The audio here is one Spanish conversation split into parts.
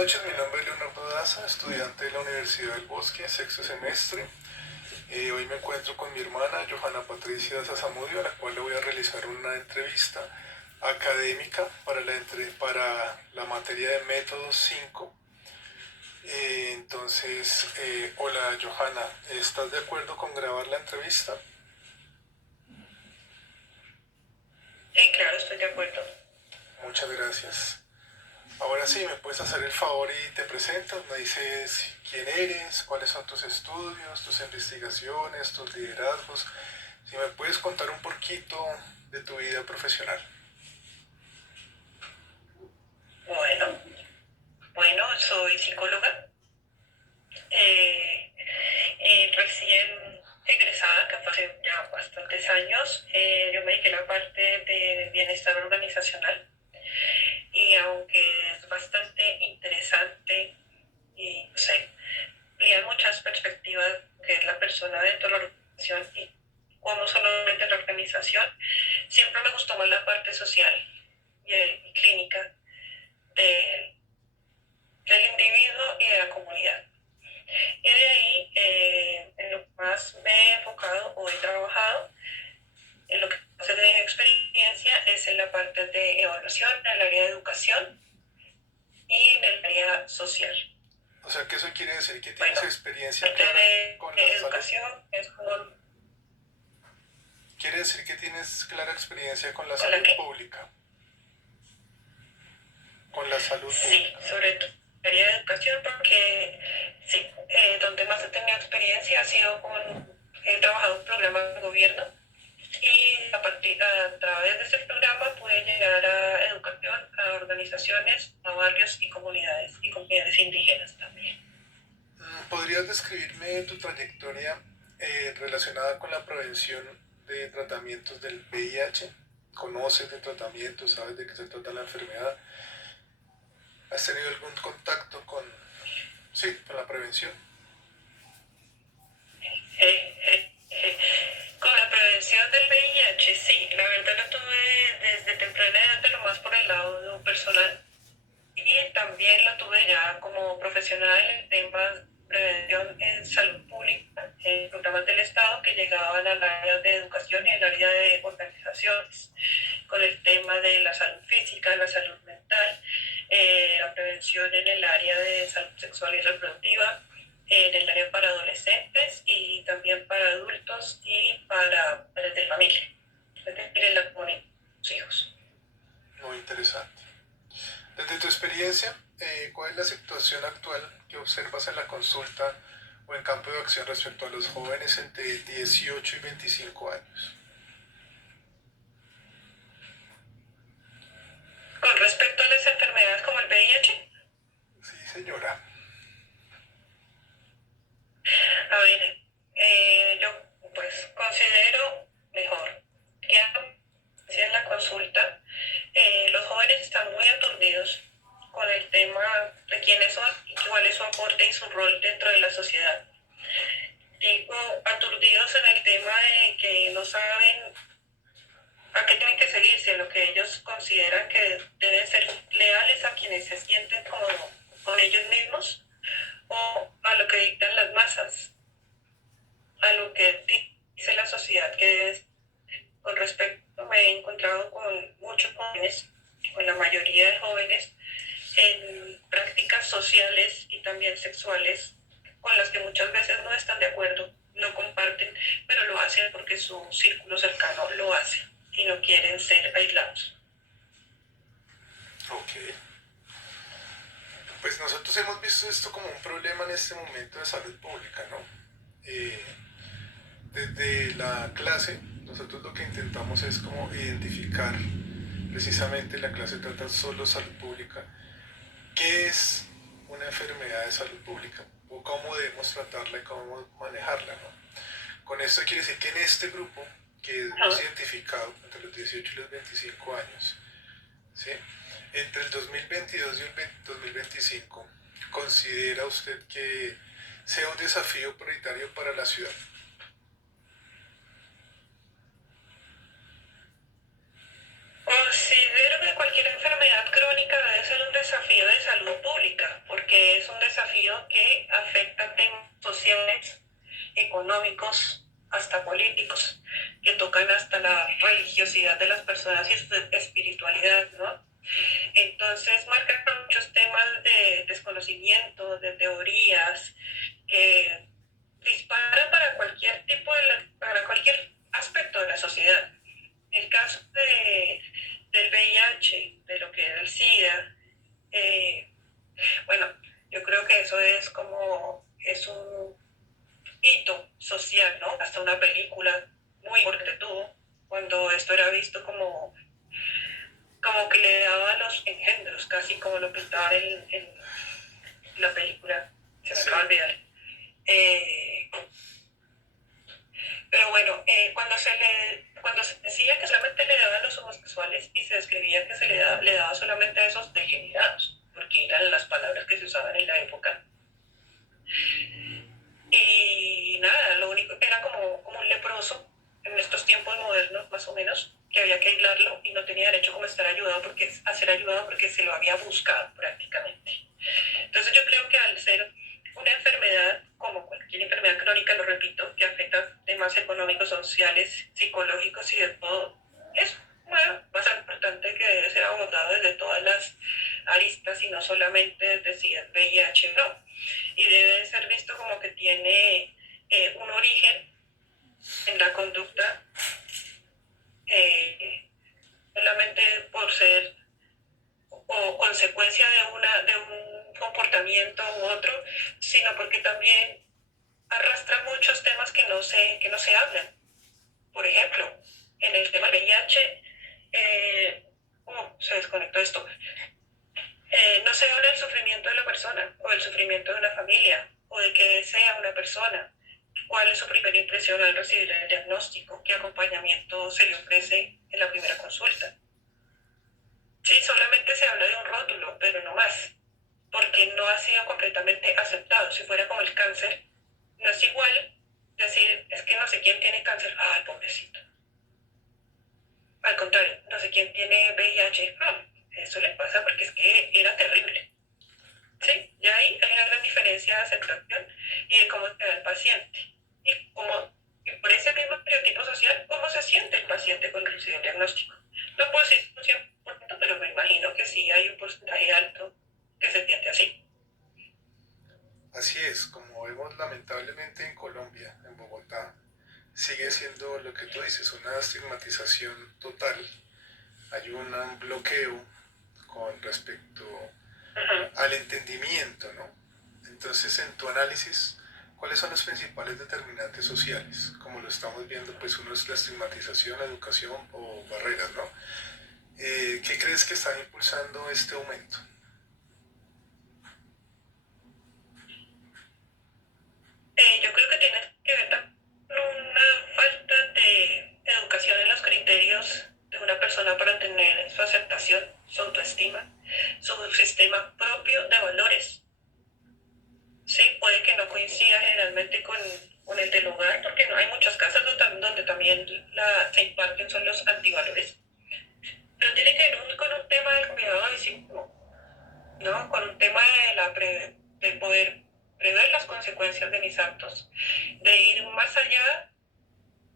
noches, mi nombre es Leonardo Daza, estudiante de la Universidad del Bosque, sexto semestre. Hoy me encuentro con mi hermana Johanna Patricia Daza Zamudio, a la cual le voy a realizar una entrevista académica para la materia de método 5. Hola Johanna, ¿estás de acuerdo con grabar la entrevista? Sí, claro, estoy de acuerdo. Muchas gracias. Ahora sí, me puedes hacer el favor y te presentas, me dices quién eres, cuáles son tus estudios, tus investigaciones, tus liderazgos. Si me puedes contar un poquito de tu vida profesional. Bueno, soy psicóloga, eh, recién egresada, que fue hace ya bastantes años. Yo me dediqué a la parte de bienestar organizacional y aunque es bastante interesante y, no sé, amplía muchas perspectivas que es la persona dentro de la organización y cómo solamente la organización, siempre me gustó más la parte social y clínica de, del individuo y de la comunidad. Y de ahí, en lo que más me he enfocado o he trabajado, en lo que más he tenido experiencia es en la parte de evaluación, en el área de educación y en el área social. O sea, que eso quiere decir que tienes Bueno, experiencia parte clara con la de salud. educación es como Quiere decir que tienes clara experiencia con la con la salud que pública. Con la salud sí, pública. sobre todo en el área de educación, porque sí, donde más he tenido experiencia ha sido he trabajado en programas de gobierno y a través de ese programa pude llegar a educación, a organizaciones, a barrios y comunidades indígenas también. ¿Podrías describirme tu trayectoria relacionada con la prevención de tratamientos del VIH? ¿Conoces de tratamientos? ¿Sabes de qué se trata la enfermedad? ¿Has tenido algún contacto con la prevención? Con la prevención del VIH, sí, la verdad lo tuve desde temprana edad, pero más por el lado personal. Y también lo tuve ya como profesional en temas de prevención en salud pública, en programas del Estado que llegaban al área de educación y al área de organizaciones, con el tema de la salud física, la salud mental, la prevención en el área de salud sexual y reproductiva, en el área para adolescentes y también para adultos y para padres de familia, es decir, en la comunidad, los hijos. Muy interesante. Desde tu experiencia, ¿cuál es la situación actual que observas en la consulta o en campo de acción respecto a los jóvenes entre 18 y 25 años? Con respecto a las enfermedades como el VIH, Sí, señora. a ver, yo pues considero mejor que en la consulta los jóvenes están muy aturdidos con el tema de quiénes son y cuál es su aporte y su rol dentro de la sociedad. Digo, aturdidos en el tema de que no saben a qué tienen que seguirse, a lo que ellos consideran que deben ser leales a quienes se sienten como con ellos mismos o a lo que dictan las masas, a lo que dice la sociedad que debe. Con respecto, me he encontrado con muchos jóvenes, con la mayoría de jóvenes, en prácticas sociales y también sexuales con las que muchas veces no están de acuerdo, no comparten, pero lo hacen porque su círculo cercano lo hace y no quieren ser aislados. Ok. Pues nosotros hemos visto esto como un problema en este momento de salud pública, ¿no? Eh, Desde la clase, nosotros lo que intentamos es como identificar, precisamente la clase trata solo salud pública, qué es una enfermedad de salud pública o cómo debemos tratarla y cómo manejarla, ¿no? Con esto quiere decir que en este grupo que hemos Ajá. identificado entre los 18 y los 25 años, ¿sí? Entre el 2022 y el 2025, ¿considera usted que sea un desafío prioritario para la ciudad? Considero que cualquier enfermedad crónica debe ser un desafío de salud pública, económicos, hasta políticos, que tocan hasta la religiosidad de las personas y su espiritualidad, ¿no? Entonces marcan muchos temas de desconocimiento, de teorías, que disparan para cualquier para cualquier aspecto de la sociedad. El caso del VIH, de lo que era el SIDA, eh, bueno, yo creo que eso es un hito social, ¿no? Hasta una película muy fuerte tuvo, cuando esto era visto como que le daba a los engendros, casi como lo pintaban en la película, se me Sí, acaba de olvidar. Eh, pero bueno, cuando se decía que solamente le daban a los homosexuales y se describía que le daba solamente a esos degenerados, porque eran las palabras que se usaban en la época. Y nada, lo único era como un leproso en estos tiempos modernos, más o menos, que había que aislarlo y no tenía derecho como a ser ayudado porque se lo había buscado prácticamente. Entonces yo creo que al ser una enfermedad, como cualquier enfermedad crónica, lo repito, que afecta temas económicos, sociales, psicológicos y de todo, es bastante importante que debe ser abordado desde todas las aristas y no solamente desde si es VIH o no. Y debe ser visto como que tiene un origen en la conducta, eh, solamente por ser o consecuencia de un comportamiento u otro, sino porque también arrastra muchos temas que no se hablan. Por ejemplo, en el tema del VIH, se desconectó esto, no se habla del sufrimiento de la persona o del sufrimiento de una familia o de que sea una persona. ¿Cuál es su primera impresión al recibir el diagnóstico? ¿Qué acompañamiento se le ofrece en la primera consulta? Sí, solamente se habla de un rótulo, pero no más, porque no ha sido completamente aceptado. Si fuera como el cáncer, no es igual decir, es que no sé quién tiene cáncer, ay, pobrecito. Al contrario, no sé quién tiene VIH, eso le pasa porque es que era terrible. Sí, y ahí hay una gran diferencia de aceptación y de cómo te da el paciente. Y por ese mismo estereotipo social, cómo se siente el paciente cuando recibe el diagnóstico. No puedo decir un 100%, pero me imagino que sí hay un porcentaje alto que se siente así. así es, como vemos lamentablemente en Colombia, en Bogotá, sigue siendo lo que tú dices, una estigmatización total. Hay un bloqueo con respecto Ujú. al entendimiento, ¿no? Entonces, en tu análisis, ¿cuáles son los principales determinantes sociales? Como lo estamos viendo, pues uno es la estigmatización, la educación o barreras, ¿no? ¿Qué crees que está impulsando este aumento? Yo creo que tiene que ver con una falta de educación en los criterios de una persona para tener su aceptación, su autoestima, su sistema propio de valores. Sí, puede que no coincida generalmente con el del hogar, porque no hay muchas casas donde también se imparten son los antivalores, pero tiene que ver con un tema del cuidado de sí mismo, ¿no? Con un tema de poder prever las consecuencias de mis actos, de ir más allá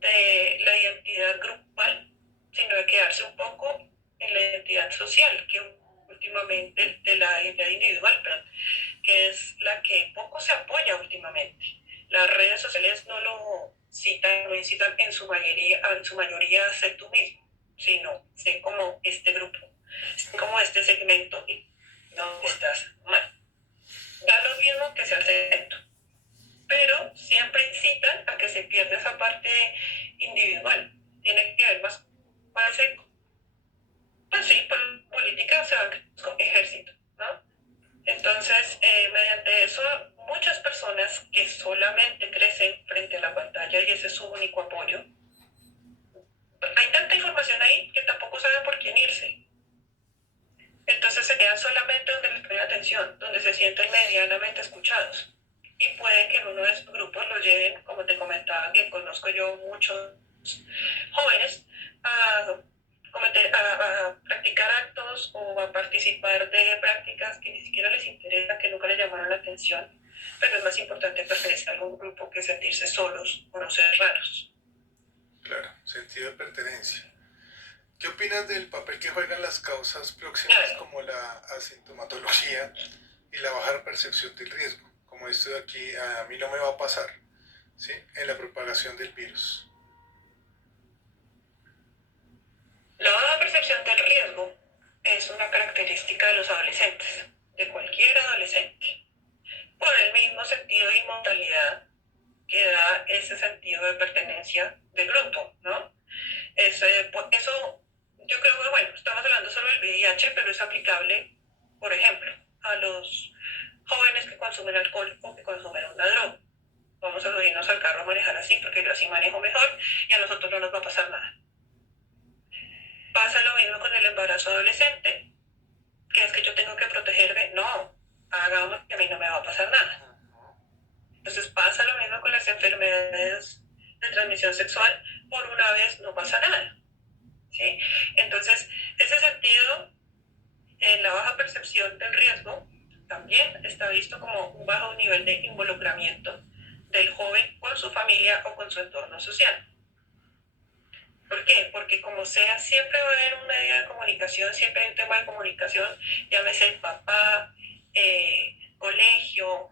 de la identidad grupal, sino de quedarse un poco en la identidad social, que últimamente, de la identidad individual, perdón, que es la que poco se apoya últimamente. Las redes sociales no lo citan, no incitan en su mayoría a ser tú mismo, sino sé como este grupo, como este segmento y no estás mal. Da lo mismo que sea el segmento, pero siempre incitan a que se pierda esa parte individual. Tiene que ver más con ese, pues sí, política se va con ejército, ¿no? Entonces, mediante eso, muchas personas que solamente crecen frente a la pantalla y ese es su único apoyo, hay tanta información ahí que tampoco saben por quién irse. Entonces se quedan solamente donde les ponen atención, donde se sienten medianamente escuchados. Y puede que en uno de estos grupos lo lleven, como te comentaba, que conozco yo muchos jóvenes, a, a practicar actos o a participar de prácticas que ni siquiera les interesa, que nunca les llamaron la atención, pero es más importante pertenecer a algún grupo que sentirse solos o no ser raros. Claro, sentido de pertenencia. ¿Qué opinas del papel que juegan las causas próximas Claro, como la asintomatología y la baja percepción del riesgo? Como esto de aquí, a mí no me va a pasar, ¿sí? En la propagación del virus. la baja percepción del riesgo es una característica de los adolescentes, de cualquier adolescente, por el mismo sentido de inmortalidad que da ese sentido de pertenencia del grupo, ¿no? Eso yo creo que, bueno, estamos hablando solo del VIH, pero es aplicable, por ejemplo, a los jóvenes que consumen alcohol o que consumen una droga. Vamos a subirnos al carro a manejar así, porque yo así manejo mejor y a nosotros no nos va a pasar nada. Pasa lo mismo con el embarazo adolescente, que es que yo tengo que protegerme. No, hagamos que a mí no me va a pasar nada. Entonces pasa lo mismo con las enfermedades de transmisión sexual. Por una vez no pasa nada. ¿Sí? Entonces, ese sentido, en la baja percepción del riesgo, también está visto como un bajo nivel de involucramiento del joven con su familia o con su entorno social. ¿Por qué? Porque como sea, siempre va a haber un medio de comunicación, siempre hay un tema de comunicación, llámese el papá, colegio,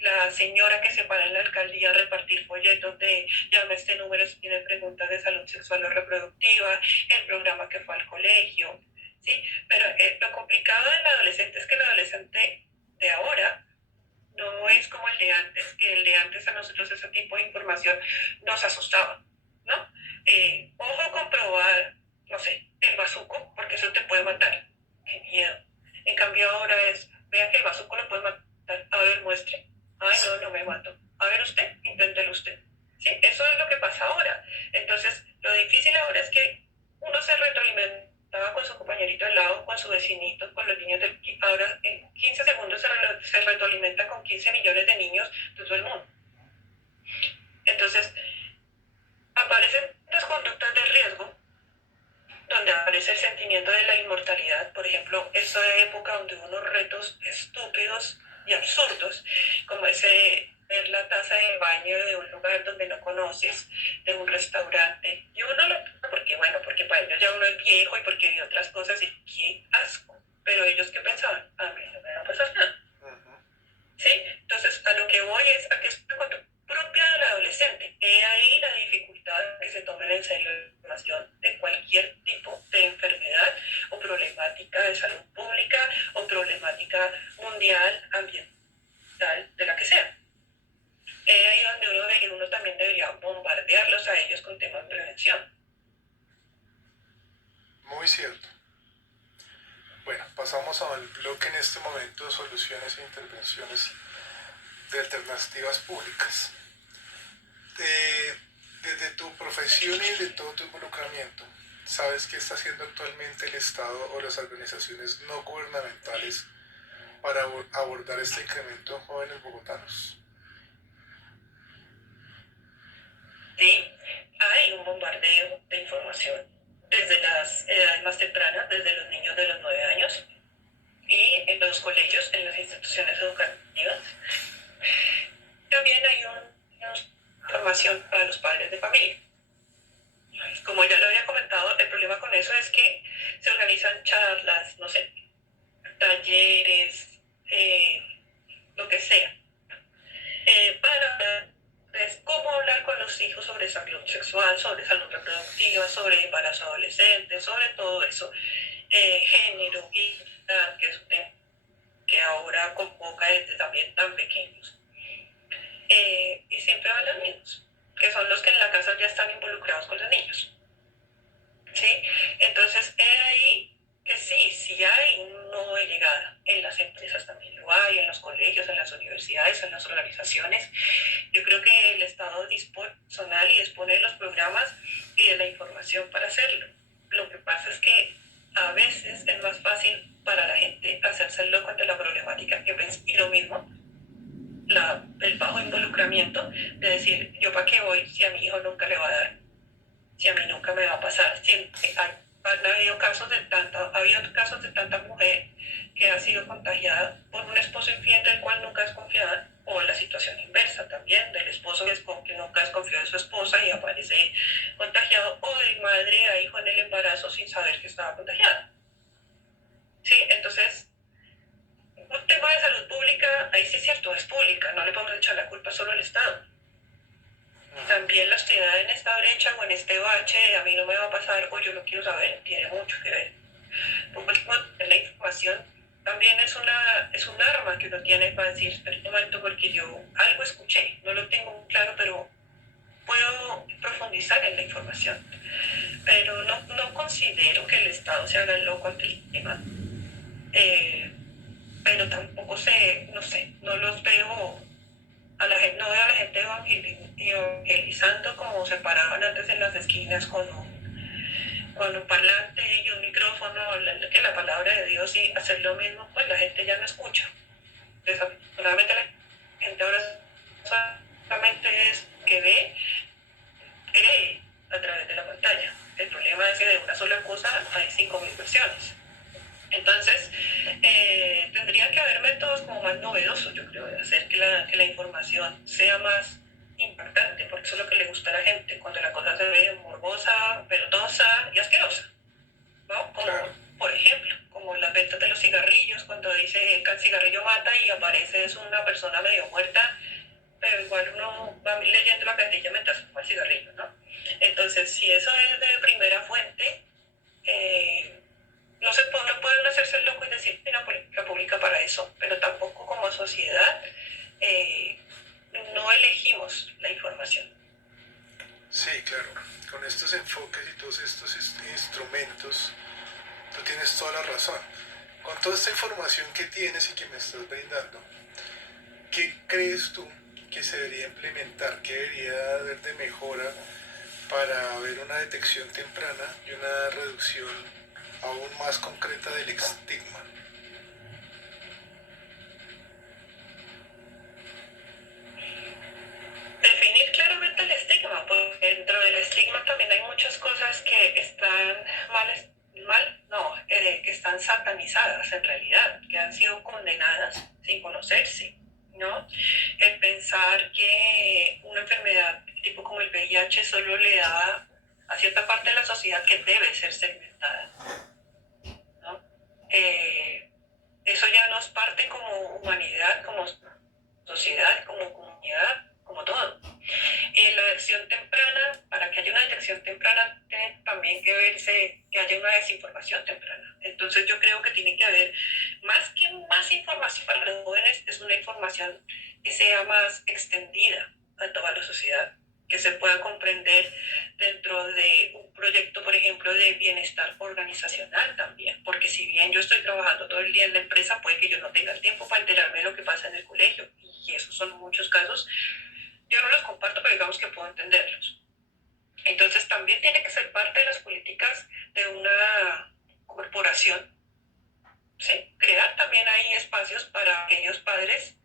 la señora que se para en la alcaldía a repartir folletos de llame a este número si tiene preguntas de salud sexual o reproductiva, el programa que fue al colegio, ¿sí? Pero lo complicado del adolescente es que el adolescente de ahora no es como el de antes, que el de antes a nosotros ese tipo de información nos asustaba, ¿no? Ojo con probar, no sé, el bazuco, porque eso te puede matar. Qué miedo. En cambio ahora es, vean que el bazuco lo puede matar. A ver, muestre. Ay, no, no me mato. A ver usted, inténtelo usted. Sí, eso es lo que pasa ahora. Entonces, lo difícil ahora es que uno se retroalimentaba con su compañerito al lado, con su vecinito, con los niños del... Ahora, en 15 segundos se retroalimenta con 15 millones de niños de todo el mundo. Entonces, aparecen estas conductas de riesgo donde aparece el sentimiento de la inmortalidad, por ejemplo, esa época donde unos retos estúpidos y absurdos, como ese ver la taza de baño de un lugar donde no conoces, de un restaurante, y uno lo porque bueno, porque para ellos ya uno es viejo y porque vio otras cosas y qué asco, pero ellos qué pensaban, a mí no me va a pasar nada. ¿Sí? Entonces, a lo que voy es a que es una conducta propia del adolescente. He ahí la dificultad que se tomen en serio la información de cualquier tipo de enfermedad o problemática de salud pública o problemática mundial, ambiental, de la que sea. Es ahí donde uno también debería bombardearlos a ellos con temas de prevención. Muy cierto. Bueno, pasamos al bloque en este momento, soluciones e intervenciones de alternativas públicas. Desde tu profesión y de todo tu involucramiento, ¿sabes qué está haciendo actualmente el Estado o las organizaciones no gubernamentales para abordar este incremento en jóvenes bogotanos? Sí, hay un bombardeo de información desde las edades más tempranas, desde los niños de los 9 años y en los colegios, en las instituciones educativas. También hay una formación para los padres de familia. Como ya lo había comentado, el problema con eso es que se organizan charlas, no sé, talleres, lo que sea, para cómo hablar con los hijos sobre salud sexual, sobre salud reproductiva, sobre embarazo adolescente, sobre todo eso, género, identidad, que es un tema que ahora convoca desde también tan pequeños. Y siempre van los niños, que son los que en la casa ya están involucrados con los niños. ¿Sí? Entonces, es ahí que sí hay un nodo de llegada. En las empresas también lo hay, en los colegios, en las universidades, en las organizaciones. Yo creo que el Estado dispone personal y dispone de los programas y de la información para hacerlo. Lo que pasa es que a veces es más fácil para la gente hacerse el loco ante la problemática que pensar. Y lo mismo, el bajo involucramiento de decir, ¿yo para qué voy si a mi hijo nunca le va a dar? Si a mí nunca me va a pasar. Han habido casos de tanta mujer que ha sido contagiada por un esposo infiel del cual nunca es confiada o la situación inversa también, del esposo que nunca desconfió de su esposa y aparece contagiado, o de madre a hijo en el embarazo sin saber que estaba contagiada. Sí, entonces, un tema de salud pública, ahí sí es cierto, es pública, no le podemos echar la culpa solo al Estado. También la sociedad en esta brecha o en este bache, a mí no me va a pasar o yo no quiero saber, tiene mucho que ver. Por último, la información también es un arma que uno tiene para decir, espera un momento, porque yo algo escuché, no lo tengo muy claro, pero puedo profundizar en la información. Pero no considero que el Estado se haga loco ante el tema. Pero tampoco no los veo no veo a la gente evangelizando como se paraban antes en las esquinas con un parlante y un micrófono, hablando que la palabra de Dios y hacer lo mismo, pues la gente ya no escucha. Desafortunadamente la gente ahora solamente es que ve, cree a través de la pantalla. El problema es que de una sola cosa hay 5.000 versiones. Entonces, tendría que haber métodos como más novedosos, yo creo, de hacer que la información sea más impactante, porque eso es lo que le gusta a la gente, cuando la cosa se ve morbosa, verdosa y asquerosa, ¿no? Como, por ejemplo, como las ventas de los cigarrillos, cuando dice que el cigarrillo mata y aparece es una persona medio muerta, pero igual uno va leyendo la cartilla mientras fuma el cigarrillo, ¿no? Entonces, si eso es de primera fuente, no pueden hacerse el loco y decir que una política pública para eso, pero tampoco como sociedad no elegimos la información. Sí, claro. Con estos enfoques y todos estos instrumentos, tú tienes toda la razón. Con toda esta información que tienes y que me estás brindando, ¿qué crees tú que se debería implementar? ¿Qué debería haber de mejora para ver una detección temprana y una reducción aún más concreta del estigma? Definir claramente el estigma, porque dentro del estigma también hay muchas cosas que están que están satanizadas en realidad, que han sido condenadas sin conocerse, ¿no? El pensar que una enfermedad tipo como el VIH solo le da a cierta parte de la sociedad que debe ser segmentada, ¿no? Eso ya nos parte como humanidad, como sociedad, como comunidad, como todo. La detección temprana, para que haya una detección temprana, tiene también que verse que haya una desinformación temprana. Entonces yo creo que tiene que haber más información para los jóvenes, es una información que sea más extendida a toda la sociedad, que se pueda comprender dentro de un proyecto, por ejemplo, de bienestar organizacional también, porque si bien yo estoy trabajando todo el día en la empresa, puede que yo no tenga el tiempo para enterarme de lo que pasa en el colegio, y esos son muchos casos. Yo no los comparto, pero digamos que puedo entenderlos. Entonces también tiene que ser parte de las políticas de una corporación, ¿sí? Crear también ahí espacios para aquellos padres,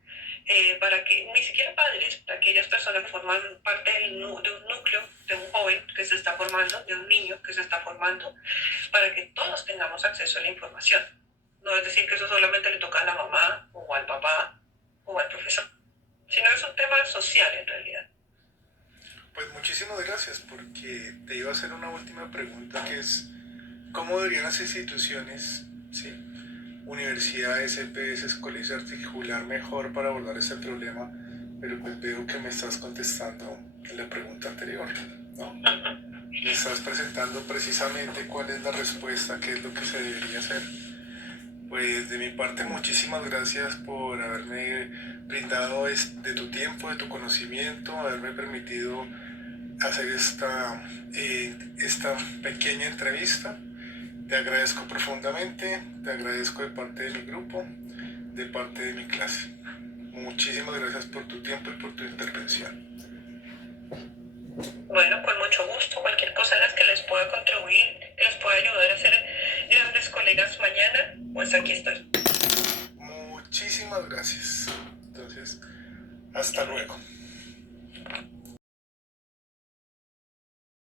para que, ni siquiera padres, para aquellas personas que forman parte de un núcleo, de un joven que se está formando, de un niño que se está formando, para que todos tengamos acceso a la información. No es decir que eso solamente le toca a la mamá o al papá o al profesor, sino es un tema social en realidad. Pues muchísimas gracias, porque te iba a hacer una última pregunta, que es ¿cómo deberían las instituciones, ¿sí?, universidades, EPS, colegios, articular mejor para abordar este problema? Pero pues veo que me estás contestando en la pregunta anterior, ¿no? Me estás presentando precisamente cuál es la respuesta, qué es lo que se debería hacer. Pues de mi parte, muchísimas gracias por haberme brindado de tu tiempo, de tu conocimiento, haberme permitido hacer esta pequeña entrevista. Te agradezco profundamente, te agradezco de parte de mi grupo, de parte de mi clase. Muchísimas gracias por tu tiempo y por tu intervención. Bueno, con mucho gusto, cualquier cosa en las que les pueda contribuir, que les pueda ayudar a ser grandes colegas mañana, pues aquí estoy. Muchísimas gracias. Entonces, hasta luego.